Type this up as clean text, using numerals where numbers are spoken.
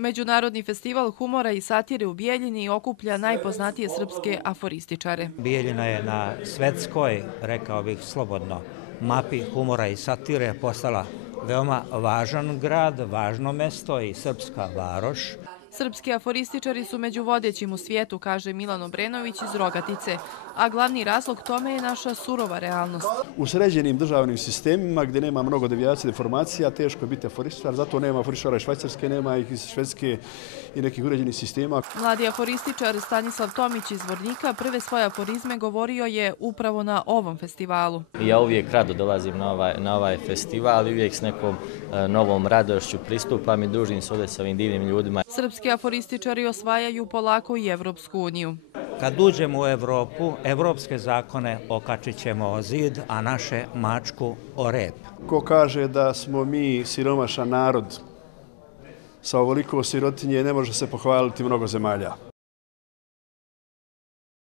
Međunarodni festival humora i satire u Bijeljini okuplja najpoznatije srpske aforističare. Bijeljina je na svetskoj, rekao bih slobodno, mapi humora i satire postala veoma važan grad, važno mesto i srpska varoš. Srpski aforističari su među vodećim u svijetu, kaže Milan Obrenović iz Rogatice, a glavni razlog tome je naša surova realnost. U sređenim državnim sistemima gdje nema mnogo devijacija i deformacija, teško je biti aforističar, zato nema aforističara iz Švajcarske, nema ih iz Švedske i nekih uređenih sistema. Mladi aforističar Stanislav Tomić iz Vornika prve svoje aforizme govorio je upravo na ovom festivalu. Ja uvijek rado dolazim na ovaj festival i uvijek s nekom novom radošću pristupam i družim se ovdje sa ovim divnim ljudima. Srpski aforističari osvajaju polako i Evropsku uniju. Kad uđemo u Evropu, evropske zakone okačit ćemo o zid, a naše mačku o rep. Ko kaže da smo mi siromašan narod sa ovoliko sirotinje, ne može se pohvaliti mnogo zemalja.